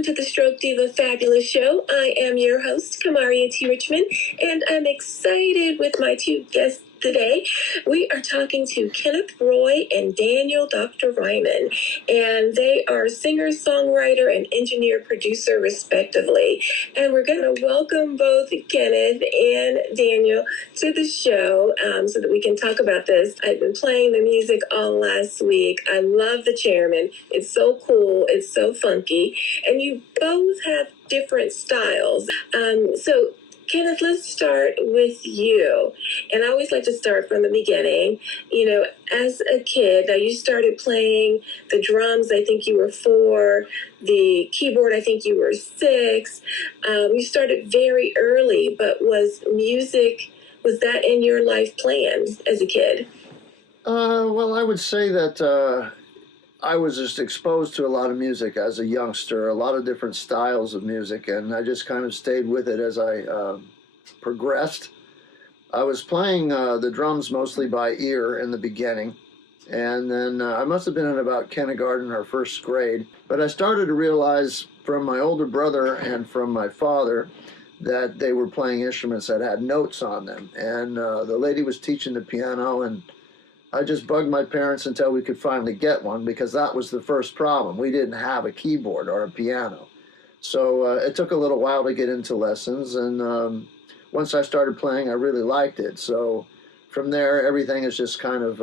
Welcome to the Stroke Diva Fabulous Show. I am your host, Kamaria Richmond, and I'm excited with my two guests today. We are talking to Kenneth Roy and Daniel Dr. Ryman, and they are singer, songwriter, and engineer producer, respectively. And we're going to welcome both Kenneth and Daniel to the show so that we can talk about this. I've been playing the music all last week. I love the chairman. It's so cool. It's so funky. And you both have different styles. So Kenneth, let's start with you. And I always like to start from the beginning. You know, as a kid, now you started playing the drums, I think you were 4, the keyboard, I think you were 6. You started very early, but was that in your life plans as a kid? Well, I would say that I was just exposed to a lot of music as a youngster, a lot of different styles of music, and I just kind of stayed with it as I progressed. I was playing the drums mostly by ear in the beginning, and then I must have been in about kindergarten or first grade, but I started to realize from my older brother and from my father that they were playing instruments that had notes on them, and the lady was teaching the piano, and I just bugged my parents until we could finally get one, because that was the first problem. We didn't have a keyboard or a piano. So it took a little while to get into lessons, and once I started playing, I really liked it. So from there, everything is just kind of,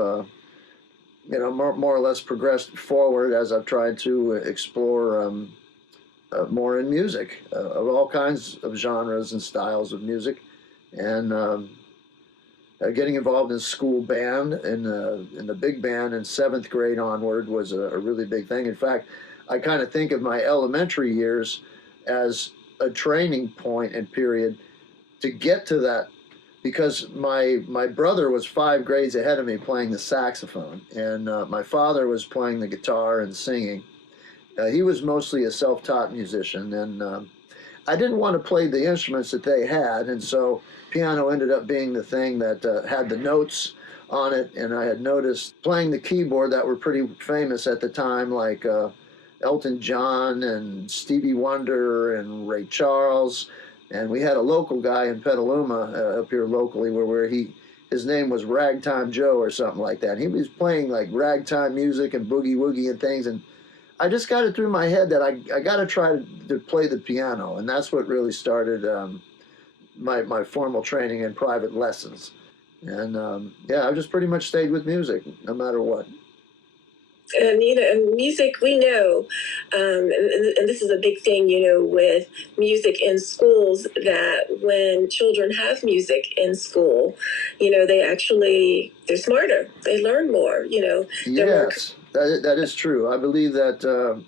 more or less progressed forward as I've tried to explore more in music, of all kinds of genres and styles of music. And getting involved in school band in the big band in 7th grade onward was a really big thing. In fact, I kind of think of my elementary years as a training point and period to get to that, because my brother was 5 grades ahead of me playing the saxophone, and my father was playing the guitar and singing. He was mostly a self-taught musician, and I didn't want to play the instruments that they had, and so piano ended up being the thing that had the notes on it. And I had noticed playing the keyboard that were pretty famous at the time, like Elton John and Stevie Wonder and Ray Charles. And we had a local guy in Petaluma up here locally where his name was Ragtime Joe or something like that. He was playing like ragtime music and boogie woogie and things, and I just got it through my head that I got to try to play the piano, and that's what really started my formal training and private lessons. And I've just pretty much stayed with music no matter what. And, music, we know, and this is a big thing, with music in schools, that when children have music in school, they're smarter. They learn more, Yes, that is true. I believe that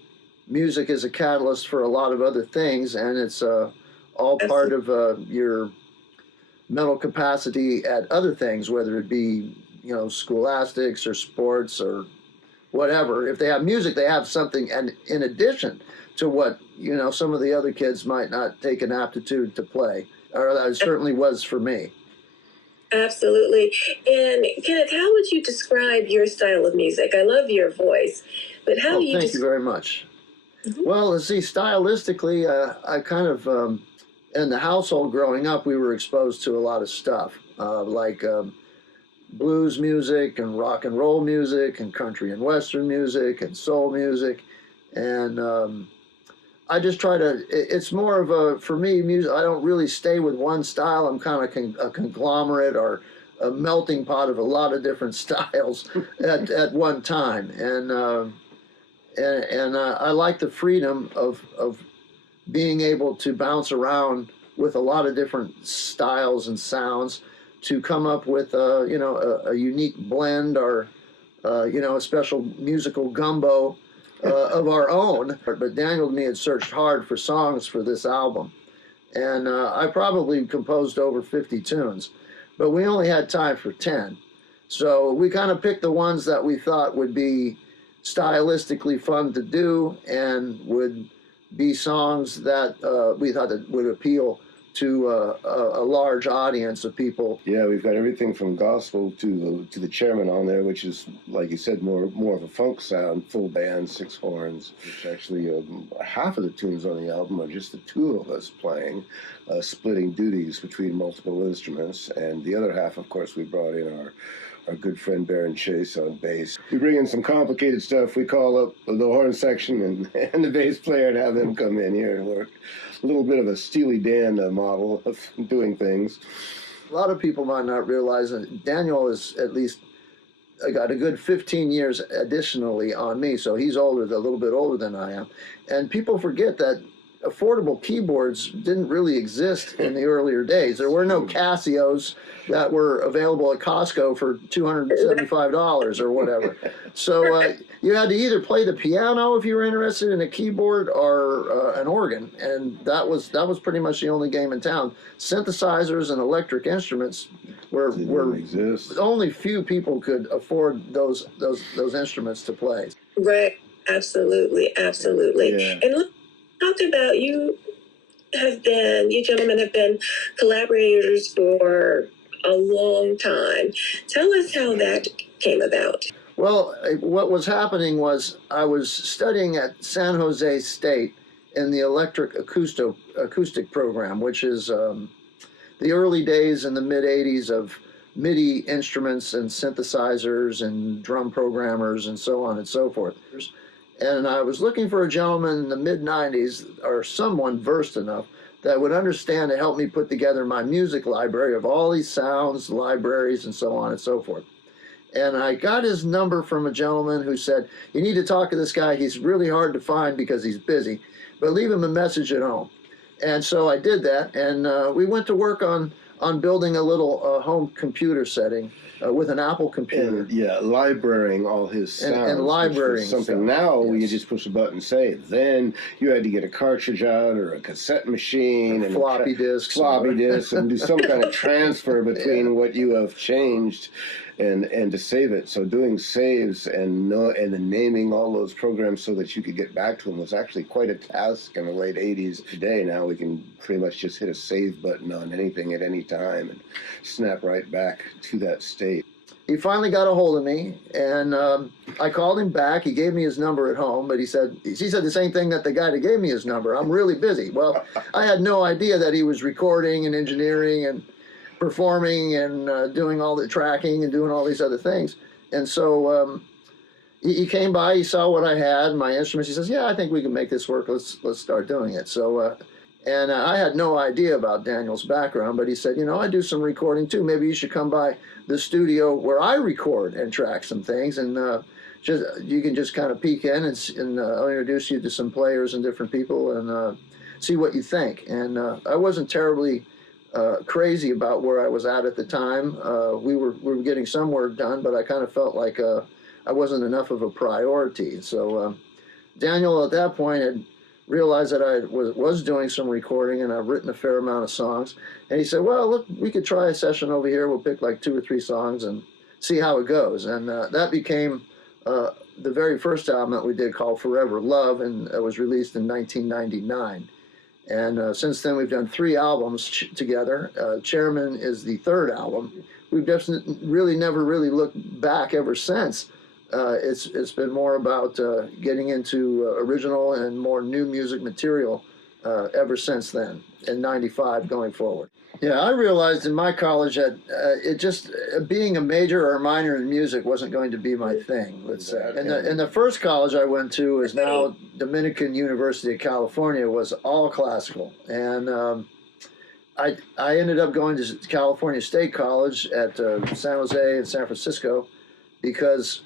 music is a catalyst for a lot of other things, and it's all part of your mental capacity at other things, whether it be, scholastics or sports or whatever. If they have music, they have something, and in addition to what, some of the other kids might not take an aptitude to play, or that certainly was for me. Absolutely. And Kenneth, how would you describe your style of music? I love your voice, but how do you thank you very much. Mm-hmm. Well, let's see, stylistically, I kind of, in the household growing up, we were exposed to a lot of stuff, like blues music and rock and roll music and country and western music and soul music. And I just try to, it's more of for me, music, I don't really stay with one style. I'm kind of a conglomerate or a melting pot of a lot of different styles at one time. And I like the freedom of being able to bounce around with a lot of different styles and sounds to come up with a unique blend or a special musical gumbo of our own. But Daniel and me had searched hard for songs for this album, and I probably composed over 50 tunes, but we only had time for 10. So we kind of picked the ones that we thought would be stylistically fun to do and would be songs that we thought that would appeal to a large audience of people. Yeah, we've got everything from gospel to the chairman on there, which is, like you said, more of a funk sound, full band, 6 horns. Which actually half of the tunes on the album are just the two of us playing, splitting duties between multiple instruments, and the other half, of course, we brought in our good friend Baron Chase on bass. We bring in some complicated stuff. We call up the horn section and the bass player and have them come in here and work. A little bit of a Steely Dan model of doing things. A lot of people might not realize that Daniel is at least got a good 15 years additionally on me, so he's a little bit older than I am. And people forget that affordable keyboards didn't really exist in the earlier days. There were no Casios that were available at Costco for $275 or whatever. So you had to either play the piano if you were interested in a keyboard or an organ, and that was pretty much the only game in town. Synthesizers and electric instruments were only few people could afford those instruments to play. Right, absolutely. Yeah. And let's talk about you gentlemen have been collaborators for a long time. Tell us how that came about. Well, what was happening was I was studying at San Jose State in the electric acoustic program, which is the early days in the mid-'80s of MIDI instruments and synthesizers and drum programmers and so on and so forth. And I was looking for a gentleman in the mid-'90s, or someone versed enough, that would understand to help me put together my music library of all these sounds, libraries, and so on and so forth. And I got his number from a gentleman who said, you need to talk to this guy. He's really hard to find because he's busy, but leave him a message at home. And so I did that, and we went to work on building a little home computer setting with an Apple computer. And, yeah, librarying all his sounds. And librarying something stuff. now Yes. you just push a button and save. Then you had to get a cartridge out or a cassette machine and floppy disks. Floppy disks and do some kind of transfer between what you have changed and to save it. So doing saves and then naming all those programs so that you could get back to them was actually quite a task in the late 80s. Today now we can pretty much just hit a save button on anything at any time and snap right back to that state. He finally got a hold of me, and I called him back. He gave me his number at home, but he said the same thing that the guy that gave me his number. I'm really busy. Well, I had no idea that he was recording and engineering and performing and doing all the tracking and doing all these other things. And so he came by, he saw what I had, my instruments. He says, yeah, I think we can make this work. Let's start doing it. So, and I had no idea about Daniel's background, but he said, I do some recording too. Maybe you should come by the studio where I record and track some things, and you can just kind of peek in and I'll introduce you to some players and different people and see what you think. And I wasn't terribly crazy about where I was at the time. We were getting some work done, but I kind of felt like I wasn't enough of a priority. So Daniel at that point had realized that I was doing some recording, and I've written a fair amount of songs. And he said, well, look, we could try a session over here. We'll pick like 2 or 3 songs and see how it goes. And that became the very first album that we did, called Forever Love, and it was released in 1999. And since then, we've done 3 albums together. Chairman is the 3rd album. We've just really never really looked back ever since. It's been more about getting into original and more new music material ever since then, in '95 going forward. Yeah, I realized in my college that being a major or a minor in music wasn't going to be my thing, let's say. And the first college I went to is now Dominican University of California, was all classical. And I ended up going to California State College at San Jose and San Francisco because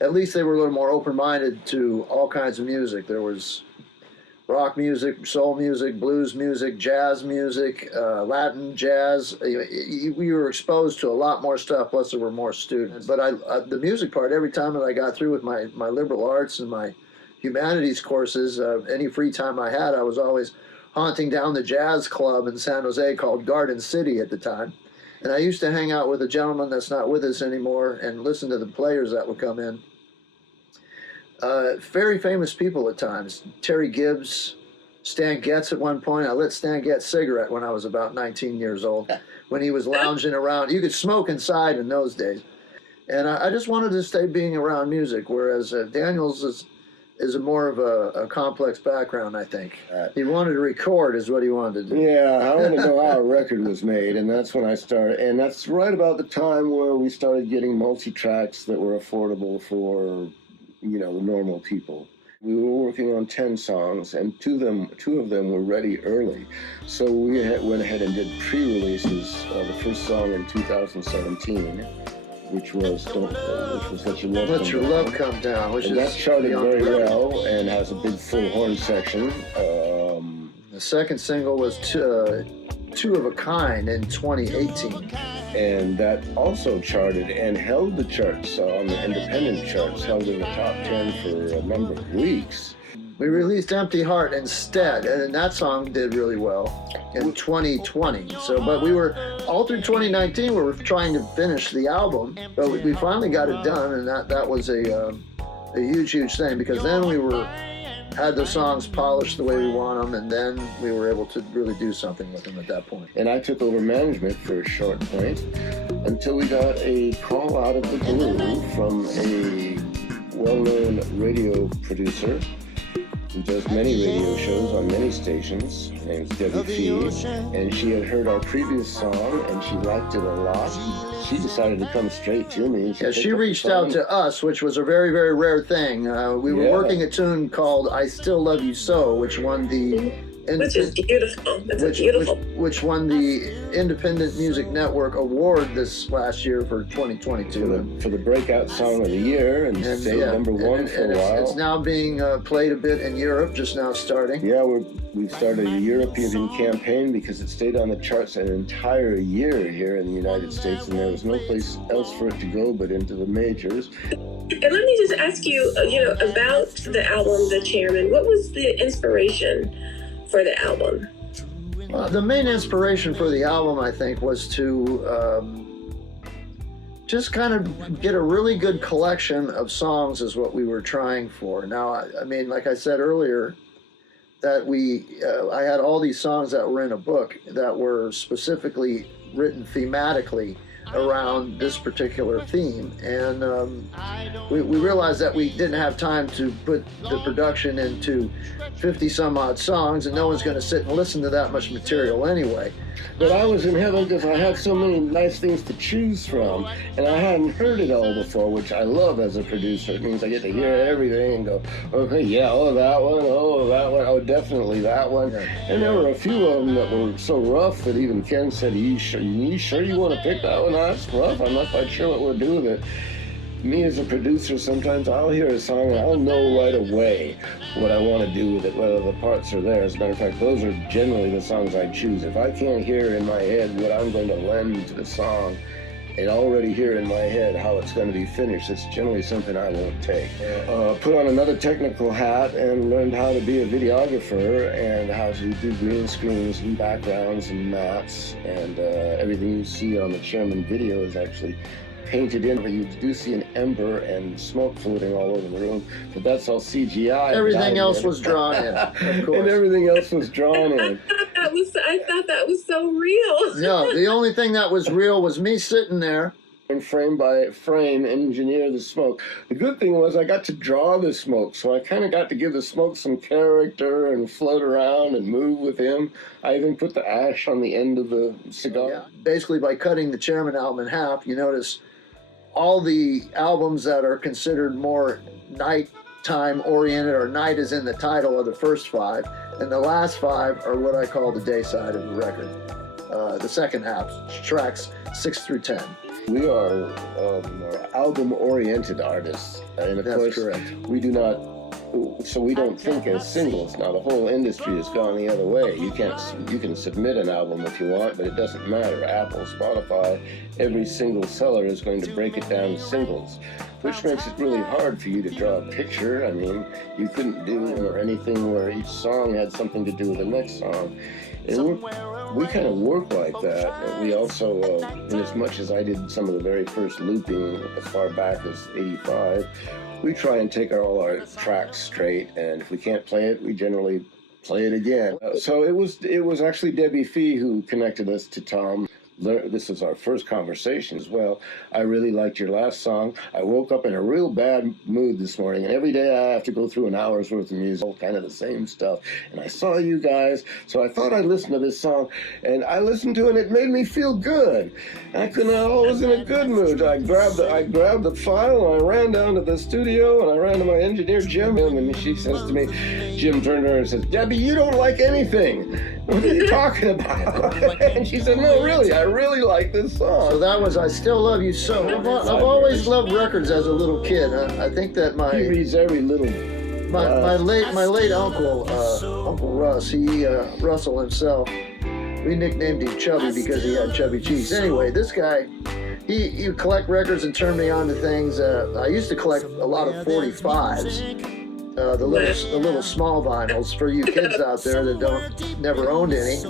at least they were a little more open-minded to all kinds of music. There was rock music, soul music, blues music, jazz music, Latin jazz. We were exposed to a lot more stuff, plus there were more students. But the music part, every time that I got through with my liberal arts and my humanities courses, any free time I had, I was always haunting down the jazz club in San Jose called Garden City at the time. And I used to hang out with a gentleman that's not with us anymore and listen to the players that would come in. Very famous people at times. Terry Gibbs, Stan Getz at one point. I lit Stan Getz' cigarette when I was about 19 years old, when he was lounging around. You could smoke inside in those days. And I just wanted to stay being around music, whereas Daniel's is a more of a complex background, I think. He wanted to record is what he wanted to do. Yeah, I want to know how a record was made, and that's when I started. And that's right about the time where we started getting multi-tracks that were affordable for, the normal people. We were working on 10 songs, and two of them were ready early. So we went ahead and did pre-releases. The first song in 2017, which was Let Your Love Come Down. Which and that charted very well and has a big full horn section. The second single was Two of a Kind in 2018. And that also charted and held the charts on the independent charts, held in the top 10 for a number of weeks. We released Empty Heart instead, and that song did really well in 2020. But we were, all through 2019, we were trying to finish the album, but we finally got it done, and that was a huge thing, because then we had the songs polished the way we want them, and then we were able to really do something with them at that point. And I took over management for a short point until we got a call out of the blue from a well-known radio producer who does many radio shows on many stations. Her name's Debbie Fee, and she had heard our previous song and she liked it a lot. She decided to come straight to me. She reached out to us, which was a very, very rare thing. We were working a tune called I Still Love You So, which won the... Which is beautiful. It's beautiful. Which won the Independent Music Network Award this last year for 2022. For the breakout song of the year, and stayed number one for a while. It's now being played a bit in Europe, just now starting. Yeah, we've started a European campaign because it stayed on the charts an entire year here in the United States, and there was no place else for it to go but into the majors. And let me just ask you, about the album, The Chairman. What was the inspiration for the album? The main inspiration for the album, I think, was to just kind of get a really good collection of songs is what we were trying for. Now, I mean, like I said earlier, that I had all these songs that were in a book that were specifically written thematically around this particular theme, and we realized that we didn't have time to put the production into 50 some odd songs, and no one's going to sit and listen to that much material anyway. But I was in heaven because I had so many nice things to choose from, and I hadn't heard it all before, which I love as a producer. It means I get to hear everything and go, okay, yeah, that one, definitely that one. Yeah. And there were a few of them that were so rough that even Ken said, you sure you want to pick that one? That's rough. I'm not quite sure what we'll do with it. Me as a producer, sometimes I'll hear a song and I'll know right away what I want to do with it, whether the parts are there. As a matter of fact, those are generally the songs I choose. If I can't hear in my head what I'm going to lend to the song and already hear in my head how it's going to be finished, it's generally something I won't take. Put on another technical hat and learned how to be a videographer and how to do green screens and backgrounds and mats, and everything you see on the Chairman video is actually painted in, but you do see an ember and smoke floating all over the room, but that's all CGI. Everything else was drawn in, of course. And everything else was drawn in. I thought that was so real. No, the only thing that was real was me sitting there and frame by frame engineer the smoke. The good thing was I got to draw the smoke, so I kind of got to give the smoke some character and float around and move with him. I even put the ash on the end of the cigar. Yeah. Basically, by cutting the Chairman album in half, you notice all the albums that are considered more nighttime oriented, or night is in the title, of the first 5, and the last 5 are what I call the day side of the record. The second half, tracks 6 through 10. We are album-oriented artists, and of course, correct. We do not. So we don't think as singles. Now the whole industry has gone the other way. You can submit an album if you want, but it doesn't matter. Apple, Spotify, every single seller is going to break it down to singles, which makes it really hard for you to draw a picture. I mean, you couldn't do anything where each song had something to do with the next song. And we kind of work like that. And we also, in as much as I did some of the very first looping as far back as '85, we try and take all our tracks straight, and if we can't play it, we generally play it again. So it was actually Debbie Fee who connected us to Tom. This was our first conversation as well. I really liked your last song. I woke up in a real bad mood this morning, and every day I have to go through an hour's worth of music, all kind of the same stuff. And I saw you guys, so I thought I'd listen to this song, and I listened to it, and it made me feel good. I was in a good mood. I grabbed the file, and I ran down to the studio, and I ran to my engineer, Jim, and she says to me, Jim turned to her and says, "Debbie, you don't like anything. What are you talking about?" And she said, "No, really, I really like this song." So that was I Still Love You So. I've always loved records as a little kid. I think that He reads every little... my late uncle, Uncle Russ, Russell himself, we nicknamed him Chubby because he had chubby cheeks. Anyway, this guy, he collect records and turned me on to things. I used to collect a lot of 45s. The little small vinyls for you kids out there that never owned any.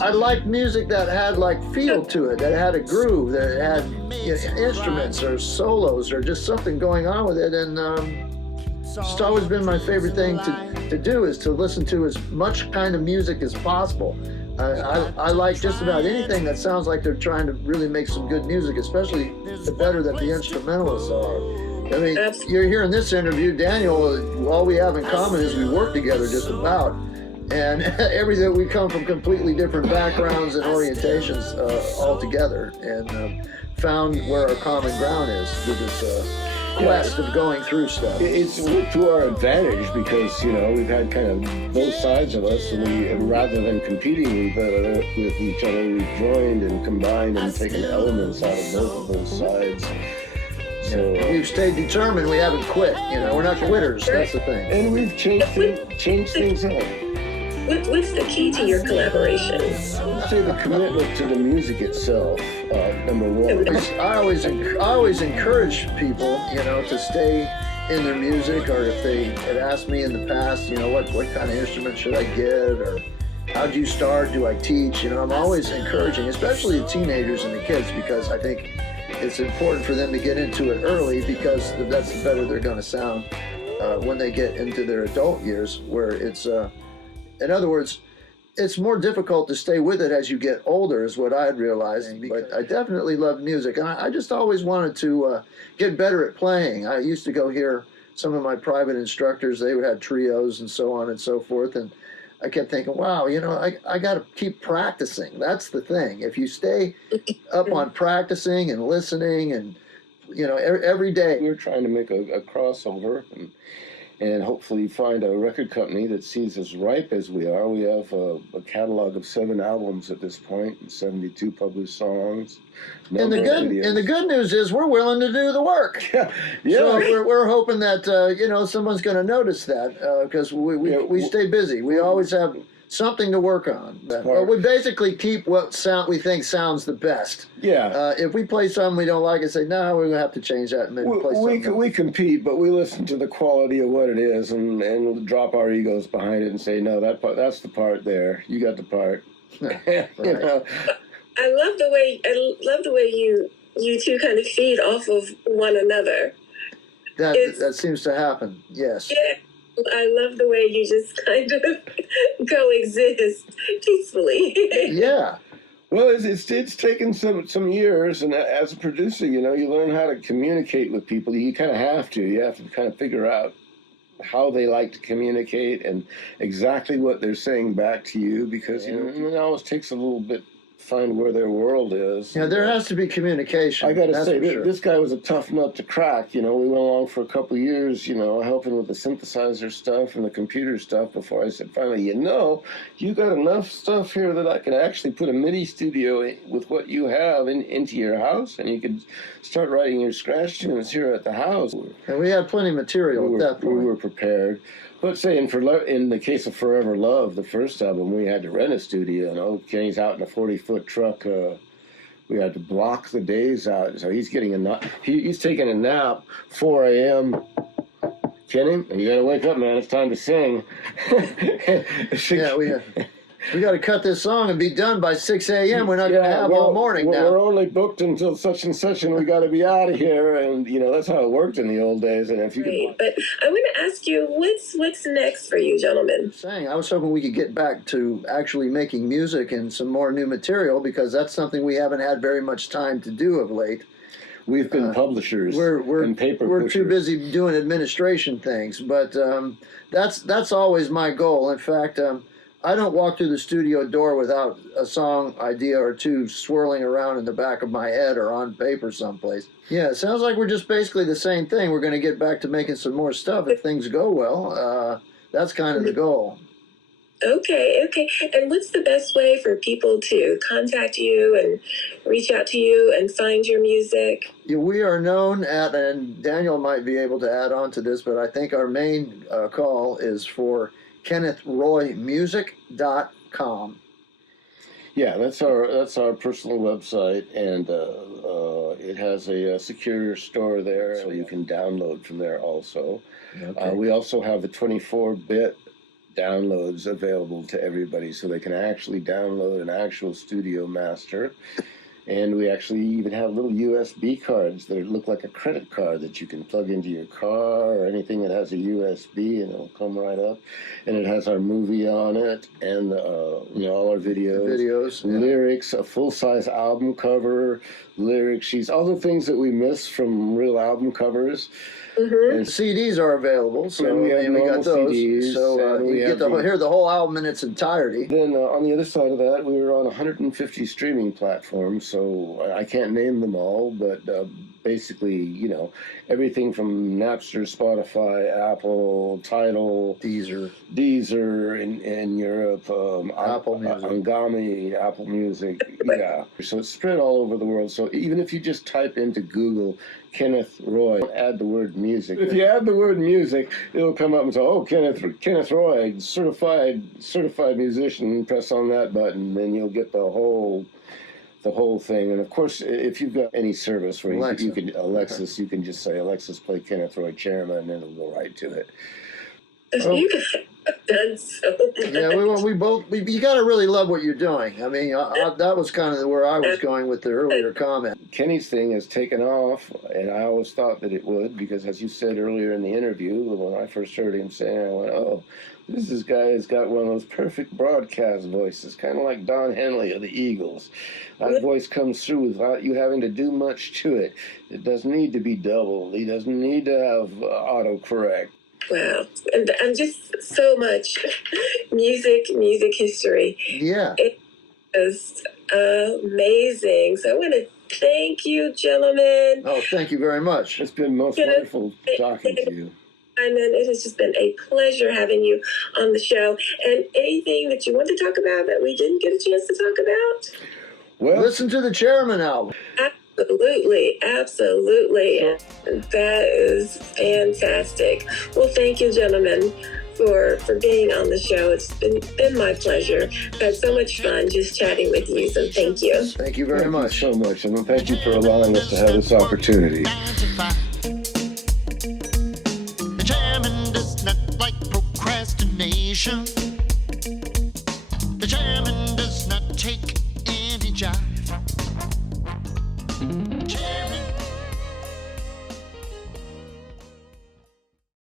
I liked music that had like feel to it, that had a groove, that had instruments or solos or just something going on with it. And it's always been my favorite thing to do is to listen to as much kind of music as possible. I like just about anything that sounds like they're trying to really make some good music, especially the better that the instrumentalists are. I mean, you're hearing this interview, Daniel, all we have in common is we work together just about. And everything, we come from completely different backgrounds and orientations altogether, and found where our common ground is through this quest of going through stuff. It's to our advantage because, we've had kind of both sides of us, and rather than competing with each other, we've joined and combined and taken elements out of both of those sides. So, we've stayed determined. We haven't quit. We're not quitters. That's the thing. And we've changed things up. What's the key to your collaboration? I'd say the commitment to the music itself, number one. I always encourage people, to stay in their music, or if they had asked me in the past, what kind of instrument should I get, or how'd you start? Do I teach? I'm always encouraging, especially the teenagers and the kids, because I think it's important for them to get into it early, because that's the better they're going to sound when they get into their adult years, where it's, in other words, it's more difficult to stay with it as you get older, is what I'd realized. But I definitely love music, and I just always wanted to get better at playing. I used to go hear some of my private instructors. They would have trios and so on and so forth, and I kept thinking, wow, I got to keep practicing. That's the thing. If you stay up on practicing and listening and, every day. We're trying to make a crossover and hopefully find a record company that sees as ripe as we are. We have a catalog of 7 albums at this point, and 72 published songs. And the good news is we're willing to do the work. Yeah. So we're hoping that someone's going to notice that, because we stay busy. We always have something to work on. But we basically keep what we think sounds the best. Yeah. If we play something we don't like and say, no, we're going to have to change that and maybe play something else. We compete, but we listen to the quality of what it is and drop our egos behind it and say, no, that's the part there. You got the part. Right. I love the way you two kind of feed off of one another. That seems to happen. Yes. Yeah. I love the way you just kind of coexist peacefully. Yeah. Well, it's taken some years, and as a producer, you learn how to communicate with people. You kind of have to. You have to kind of figure out how they like to communicate and exactly what they're saying back to you, because it always takes a little bit find where their world is. Yeah, there has to be communication. I got to say, this guy was a tough nut to crack. We went along for a couple of years, helping with the synthesizer stuff and the computer stuff before I said, finally, you got enough stuff here that I can actually put a MIDI studio with what you have into your house, and you could start writing your scratch tunes here at the house. And we had plenty of material at that point. We were prepared. But say in the case of Forever Love, the first album, we had to rent a studio. Kenny's out in a 40-foot truck. We had to block the days out. So he's getting he's taking a nap, 4 a.m. Kenny, you got to wake up, man. It's time to sing. Yeah, we had. We got to cut this song and be done by 6 a.m. We're not going to have all morning now. We're only booked until such and such, and we got to be out of here. And that's how it worked in the old days. And if you But I want to ask you, what's next for you, gentlemen? I was hoping we could get back to actually making music and some more new material, because that's something we haven't had very much time to do of late. We've been publishers and paper we're pushers. too busy doing administration things, but that's always my goal. In fact, I don't walk through the studio door without a song idea or two swirling around in the back of my head or on paper someplace. Yeah, it sounds like we're just basically the same thing. We're going to get back to making some more stuff if things go well. That's kind of the goal. Okay. And what's the best way for people to contact you and reach out to you and find your music? Yeah, we are known at, and Daniel might be able to add on to this, but I think our main call is for KennethRoyMusic.com. Yeah, that's our personal website, and it has a secure store there, so you can download from there also. Okay. We also have the 24-bit downloads available to everybody, so they can actually download an actual studio master. And we actually even have little USB cards that look like a credit card that you can plug into your car or anything that has a USB, and it'll come right up. And it has our movie on it, and all our videos, lyrics, a full-size album cover, lyric sheets, all the things that we miss from real album covers. Mm-hmm. And CDs are available, so we got those. CDs, so you get to hear the whole album in its entirety. Then on the other side of that, we were on 150 streaming platforms, so I can't name them all, but basically, everything from Napster, Spotify, Apple, Tidal, Deezer in Europe, Apple Music, Angami, Apple Music, yeah. So it's spread all over the world. So even if you just type into Google Kenneth Roy, add the word music. If you add the word music, it'll come up and say, "Oh, Kenneth Roy, certified musician." Press on that button, then you'll get the whole thing. And of course, if you've got any service where you can Alexis, you can just say, "Alexis, play Kenneth Roy Chairman," and it'll go right to it. You guys have done so much. Yeah, we both. You got to really love what you're doing. I mean, that was kind of where I was going with the earlier comment. Kenny's thing has taken off, and I always thought that it would, because as you said earlier in the interview, when I first heard him saying, I went, "Oh, this guy has got one of those perfect broadcast voices, kind of like Don Henley of the Eagles. That voice comes through without you having to do much to it. It doesn't need to be doubled. He doesn't need to have autocorrect." Wow. And just so much music history. Yeah. It is amazing. So I want to thank you, gentlemen. Oh, thank you very much. It's been most wonderful talking to you. And then it has just been a pleasure having you on the show. And anything that you want to talk about that we didn't get a chance to talk about? Well, listen to the Chairman album. Absolutely. That is fantastic. Well, thank you, gentlemen, for being on the show. It's been my pleasure. I've had so much fun just chatting with you, so thank you. Thank you very much. So much. And thank you for allowing us to have this opportunity. The chairman does not like procrastination. The chairman does not take